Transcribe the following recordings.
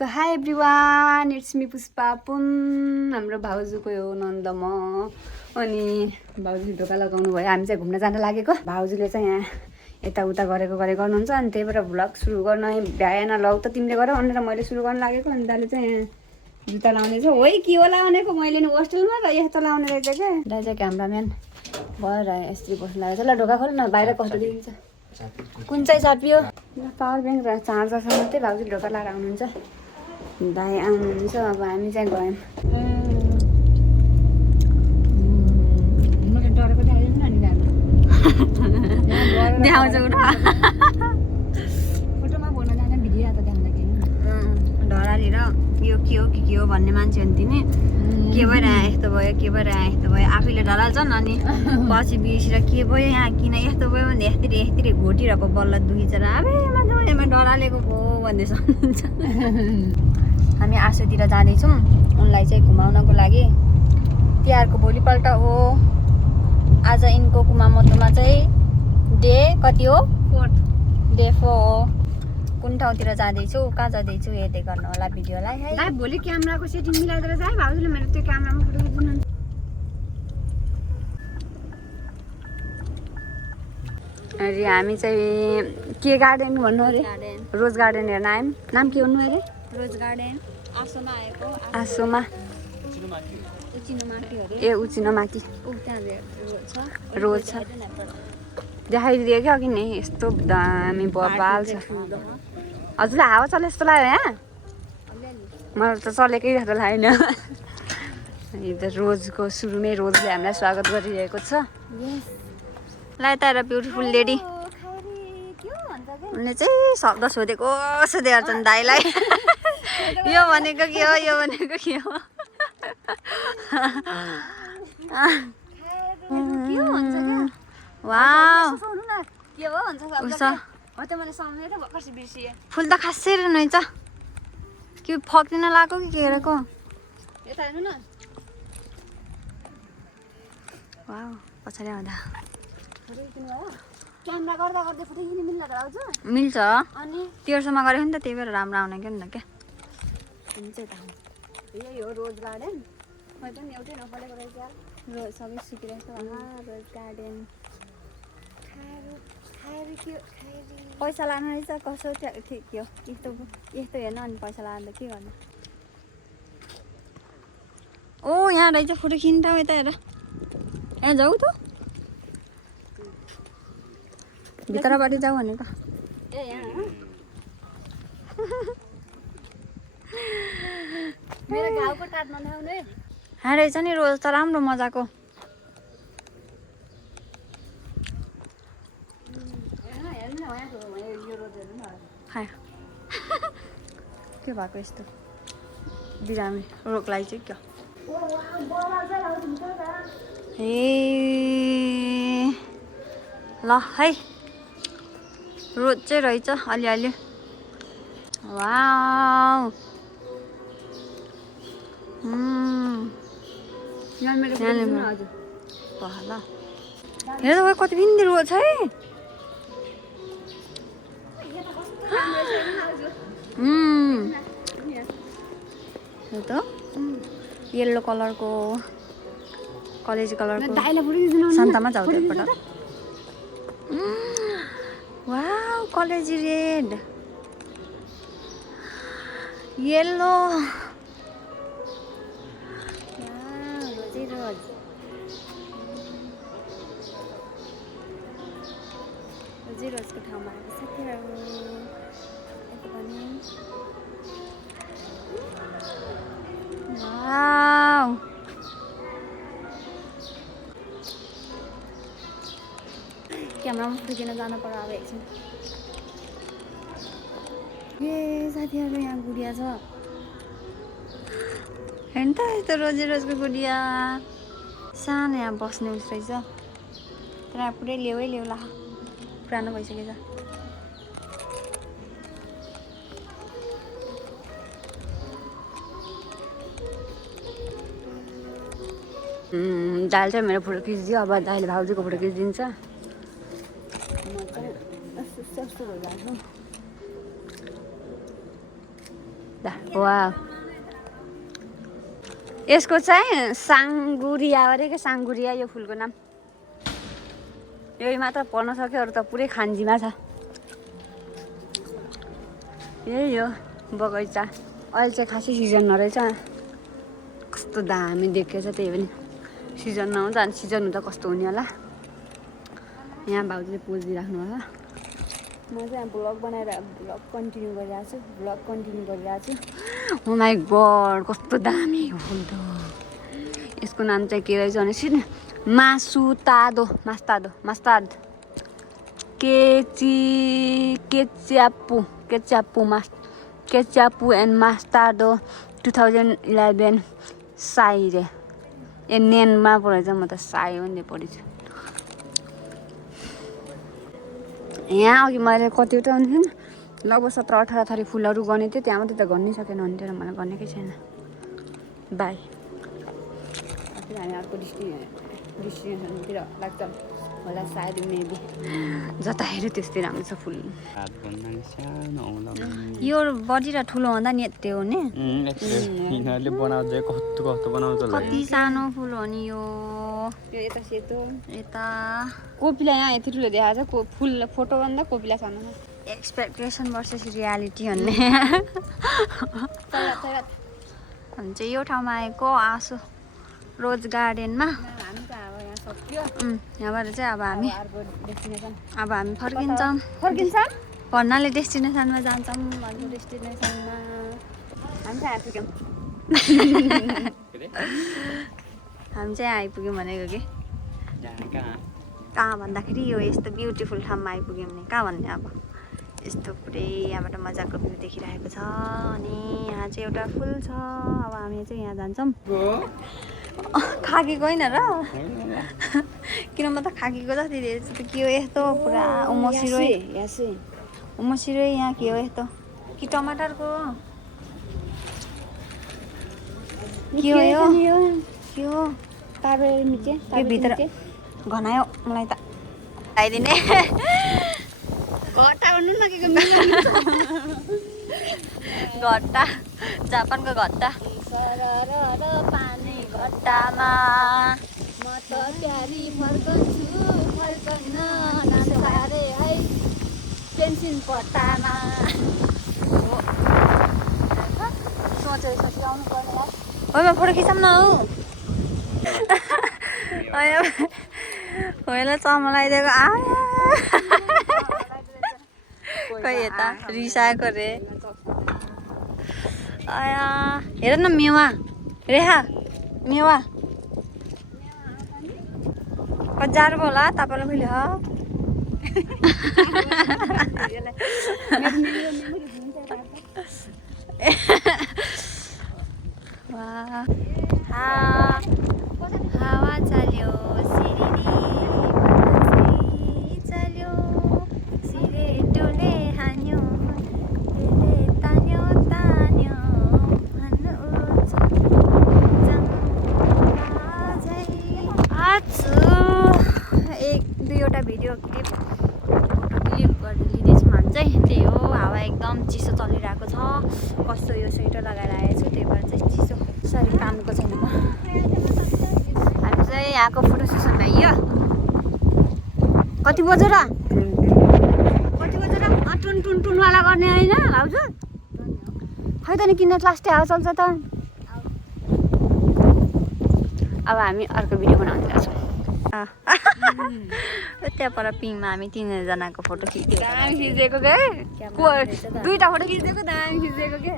So hi everyone, it's me Pushpa Pun. हाम्रो भाउजूको यो नन्दम अनि भाउजूले ढोका लगाउनु भयो। हामी चाहिँ घुम्न जान लागेको। भाउजूले चाहिँ यहाँ यताउता गरेको गर्नुहुन्छ अनि त्यही भएर भ्लग सुरु गर्न भ्याएन। लौ त तिमीले गर भनेर मैले सुरु गर्न लागेको। अनि दाले चाहिँ यहाँ जुत्ता लाउनेछ। होइ के हो लाउनेको, मैले नि होस्टेलमा त यस्तो लाउने रहेछ क्या। दाइ चाहिँ क्यामराम्यान भएर यस्तरी बस्नु लागेको छ। ल ढोका खोल्नु न, बाहिर कस्तो देखिन्छ। कुन चाहिँ चापियो? पावर ब्याङ्क र चार्जरसँग मात्रै भाउजूले ढोका लाएर आउनुहुन्छ। दाइ आउनुहुन्छ। अब हामी चाहिँ गयौँ। मलाई डरेको देखाइदिनु न नि देखाउँछौ र फोटोमा बोल्न जाँदा भिडियो त देखाउँदा डराली र यो के हो भन्ने मान्छे हुन्थ्यो नि। के भइरह्यो यस्तो भयो, के भइरह्यो यस्तो भयो, आफैले डराल्छन्। अनि पछि बिर्सेर के भयो यहाँ किन यस्तो भयो भने यस्तरी घोटिरहेको बल्ल दुखिन्छ र अब डरालेको पो भन्ने सम्झिन्छ। हामी आसोतिर जाँदैछौँ उनलाई चाहिँ घुमाउनको लागि। तिहारको भोलिपल्ट हो आज। यिनको कुमामोतोमा चाहिँ डे कति हो? 4 डे 4 हो। कुन ठाउँतिर जाँदैछु, कहाँ जाँदैछु हेर्दै गर्नु होला भिडियोलाई है। दाइ भोलि क्यामेराको सेटिङ मिलाइदिएर चाहिँ भाउजूले मेरो त्यो क्यामेरामा फोटो खिच्दिनुहुन्छ। अरे हामी चाहिँ के गार्डन भन्नु अरे? रोज गार्डन हेर्न आयौँ। नाम के भन्नु अरे? रोज गार्डन। आसोमा आएको। आसोमा ए उचिनोमाथि रोज छ। देखाइदियो क्या अघि नि, यस्तो दामी बबाल छ। हजुरलाई हावा चले जस्तो लाग्यो यहाँ? मलाई त चलेकै जस्तो लागेन। इधर रोजको सुरुमै रोजले हामीलाई स्वागत गरिरहेको छ। ल यता हेर ब्युटिफुल लेडी। उनले चाहिँ शब्द सोधेको छन् दाइलाई। यो भनेको के हो, यो भनेको के हो? फुल त खासै रहेछ। के फक्दिन लगाएको कि के हेरेको? पछाडि आउँदा क्यामेरा गर्दा गर्दै फोटो खिच्न मिल्छ त भाउजू? मिल्छ। अनि तेर्सोमा गरेको नि त, त्यही भएर राम्रो आउने क्या नि त क्या। हुन्छ त यही हो रोज गार्डन। मैले पनि एउटै नफलेको रहेछ। रोज सबै सुकिरहेको रोज गार्डन। पैसा लानु रहेछ कसो ठिक हो। यस्तो हेर्न अनि पैसा लाँदा के गर्नु? ओ यहाँ रहेछ फोटो खिच्न ठाउँ। यता हेर, यहाँ जाऊ त भित्रपट्टि जाऊ भनेको। ए यहाँ मेरो घाउको टाट नदेखाउनु है। यहाँ रहेछ नि रोज त राम्रो मजाको। के भएको यस्तो बिरामी रोगलाई चाहिँ क्या? ए ल है, रोज चाहिँ रहेछ अलिअलि। वाउ हेर त कति भिन्दी रोज छ है। त येल्लो कलरको कलेज कलरको सन्तामा जाऊ एकपल्ट। वाउ कलेजी रेड येल्लो रोजको ठाउँमा आएको साथीहरू। यता पनि क्यामेरामा फोटो खिच्न जानु पर्यो अब एकछिन। ए साथीहरू यहाँ गुडिया छ हेर्नु त। यस्तो रोजको गुडिया सानो यहाँ बस्ने उस रहेछ। तर यहाँ पुरै ल्याउ ला, पुरानो भइसकेछ। दाइले चाहिँ मेरो फोटो खिचिदियो। अब दाइले भाउजूको फोटो खिचिदिन्छ। वाह यसको चाहिँ साङ्गुरिया अरे के साङ्गुरिया यो फुलको नाम यही मात्र पढ्न सक्यो अरू त पुरै खान्जीमा छ यही हो बगैँचा अहिले चाहिँ खासै सिजन नरहेछ कस्तो दामी देखेछ त्यही पनि सिजन नहुँदा अनि सिजन हुँदा कस्तो हुने होला यहाँ भाउजूले पोज दिइराख्नु होला म चाहिँ भ्लग बनाएर भ्लग कन्टिन्यू गरिरहेको छु ओ माई गड कस्तो दामी फुल त यसको नाम चाहिँ के रहेछ भने सिन मास्ताद केच्यापु एन्ड मास्तार्डो 2011 साई रे नेनमा पढेछ म त साई भन्ने पढेछु यहाँ अघि मैले कतिवटा हुन्थ्यो लगभग 17-18 थरी फुलहरू गर्ने थियो त्यहाँ मात्रै त गर्नै सकेन भने मलाई गर्नेकै छैन बाई हामी अर्को डेस्टिनेसनतिर लाग्छ होला सायद मेबी जता हेऱ्यो त्यस्तै राम्रो छ फुल यो बढी र ठुलो हुँदा नि यति हो नि कति सानो फुल हो नि यो यता सेतो यता कोपिला यहाँ यति ठुलो देखाएको छ फुल फोटोभन्दा कोपिला सानो छ एक्सपेक्टेसन भर्सेस रियालिटी भन्ने हामी चाहिँ यो ठाउँमा आएको आसो रोज गार्डनमा यहाँबाट चाहिँ अब हामी फर्किन्छौँ भन्नाले डेस्टिनेसनमा जान्छौँ अर्को डेस्टिनेसनमा हामी चाहिँ आइपुग्यौँ हामी चाहिँ आइपुग्यौँ भनेको कि कहाँ भन्दाखेरि यो यस्तो ब्युटिफुल ठाउँमा आइपुग्यौँ भने कहाँ भन्ने अब यस्तो पुरै यहाँबाट मजाको भ्यू देखिरहेको छ अनि यहाँ चाहिँ एउटा फुल छ अब हामी चाहिँ यहाँ जान्छौँ खाकेको होइन र किन म त खाकेको जति के हो यस्तो पुरा उमसिरो यहाँ के हो यस्तो कि टमाटरको के हो यो के हो के भित्र घनायो मलाई त आइदिने घट्टा भन्नु न के घट्टा जापानको घट्टा पानी घट्टामा म त प्यारी फर्कन्न नसारे है पेन्सिन पट्टामा सोचे आउनु पर्ने होइन फोटो खिचौँ न हौ होइन चमलाइदिएको खै यता रिसाएको रे आया हेर न मेवा रेहा मेवा कजार बोला तपाईँलाई मैले हावा चल्यो चल्यो सिरे डोले हान्यो तान्यो तान्यो एक दुईवटा भिडियो क्लिप क्लिप गरेर लिँदैछु हामी चाहिँ त्यही हो हावा एकदम चिसो चलिरहेको छ कस्तो यो स्वेटर लगाएर आएको छु त्यही भएर चाहिँ चिसो सरी कामको छैन म हामी चाहिँ यहाँको फोटो सेसन भइयो कति बजेर टुनवाला गर्ने होइन भाउजू खै त नि किन लास्टै हावा चल्छ त अब हामी अर्को भिडियो बनाउँदै छौँ त्यहाँ पर पिङमा हामी 3जनाको फोटो खिचेको दामी खिचेको के दुईवटा फोटो खिचेको दामी खिचेको के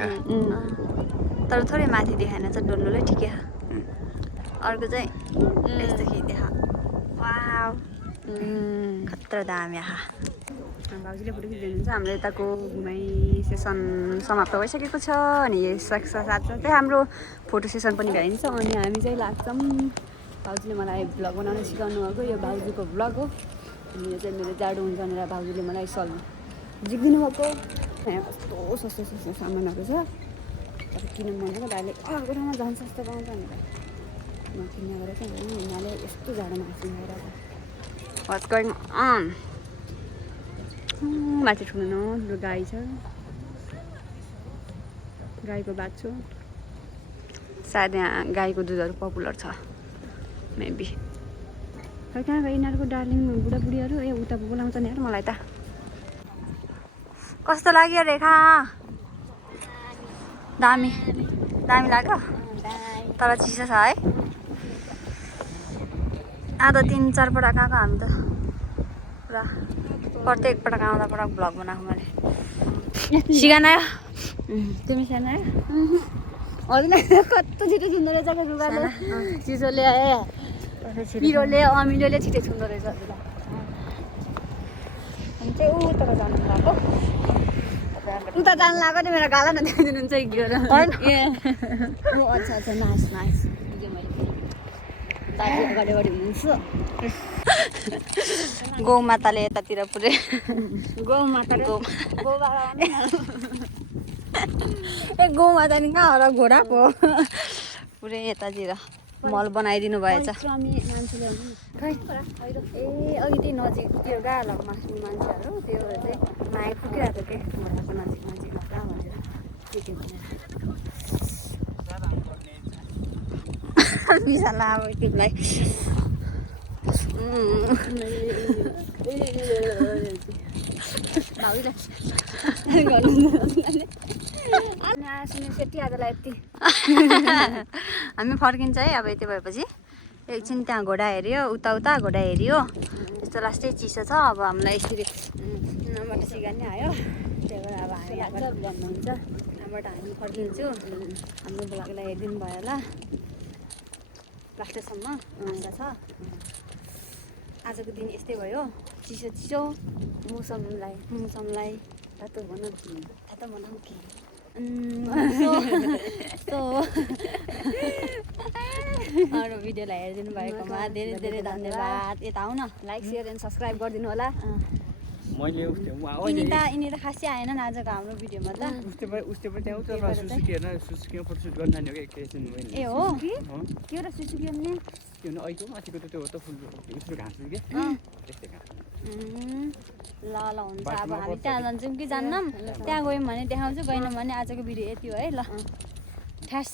है तर थोरै माथि देखाएन चाहिँ डल्लोले ठिकै छ अर्को चाहिँ यस्तो खिचेको वाउ खतरा दामी आहा भाउजूले फोटो खिचिदिनुहुन्छ हाम्रो यताको घुमाइ सेसन समाप्त भइसकेको छ अनि साथसाथै हाम्रो फोटो सेसन पनि भइन्छ अनि हामी चाहिँ लाग्छौँ भाउजूले मलाई भ्लग बनाउन सिकाउनु भएको यो भाउजूको भ्लग हो अनि यो चाहिँ मेरो जाडो हुन्छ भनेर भाउजूले मलाई सल झिकिदिनु भएको यहाँ कस्तो सस्तो सामानहरू छ तर किन मन छ दाइले अर्को ठाउँमा झन् सस्तो पाउँछ भनेर म किन्न गरेर चाहिँ उनीहरूले यस्तो जाडोमा हाँसिनु भइरहेको वाट्स गोइङ अन माथि ठुलो न गाई छ गाईको बाछो सायद यहाँ गाईको दुधहरू पपुलर छ मेबी खै कहाँ गयो यिनीहरूको डार्लिङ बुढाबुढीहरू ए उता बोलाउँछ नि यार मलाई त कस्तो लाग्यो रेखा दामी दामी लाग्यो तर चिसो छ है आज 3-4 पटक आएको हामी त पुरा प्रत्येक पटक आउँदा पटक भ्लग बनाएको मैले सिगान आयो तिमी सानो आयो होइन कस्तो छिटो छुँदो रहेछ रुगाले चिसोले आयो पिरोले अमिलोले छिटो छुँदो रहेछ हामी चाहिँ उता जानु लाग्यो उता जानु लाग्यो नि मेरो गाला नदेखाइदिनुहुन्छ कि गएर होइन अच्छा अच्छा नाइस नाइस दाजु अगाडि हुनुहुन्छ गौमाताले यतातिर पुरै गौमाता गौमाता नि कहाँ हो र घोडा पो पुरै यतातिर मल बनाइदिनु भएछ खै ए अघि त्यही नजिक त्यो गालामा मान्छेहरू त्यो चाहिँ माया फुकिरहेको थियो के घोडाको नजिकमा कहाँ भनेर के थियो भनेर विशाल अब तिमीलाई सेठी आजलाई यति हामी फर्किन्छ है अब यति भएपछि एकछिन त्यहाँ घोडा हेऱ्यो उता उता घोडा हेऱ्यो यस्तो लास्टै चिसो छ अब हामीलाई यसरी यहाँबाट सिगानी आयो त्यही भएर अब हामी यहाँबाट भन्नुहुन्छ यहाँबाट हामी फर्किन्छु हाम्रो ब्लगलाई हेरिदिनु भयो होला लास्टसम्म आशा छ आजको दिन यस्तै भयो चिसो चिसो मौसमलाई तातो बनाऊ कि अरू भिडियोलाई हेरिदिनु भएकोमा धेरै धेरै धन्यवाद यता आउन लाइक सेयर एन्ड सब्सक्राइब गरिदिनु होला यिनी त खासै आएनन् आजको हाम्रो भिडियोमा त ए हो के र सुसुकी भन्ने ल हुन्छ अब हामी त्यहाँ जान्छौँ कि जान्नौँ त्यहाँ गयौँ भने देखाउँछु गएनौँ भने आजको भिडियो यति हो है ल ठ्यास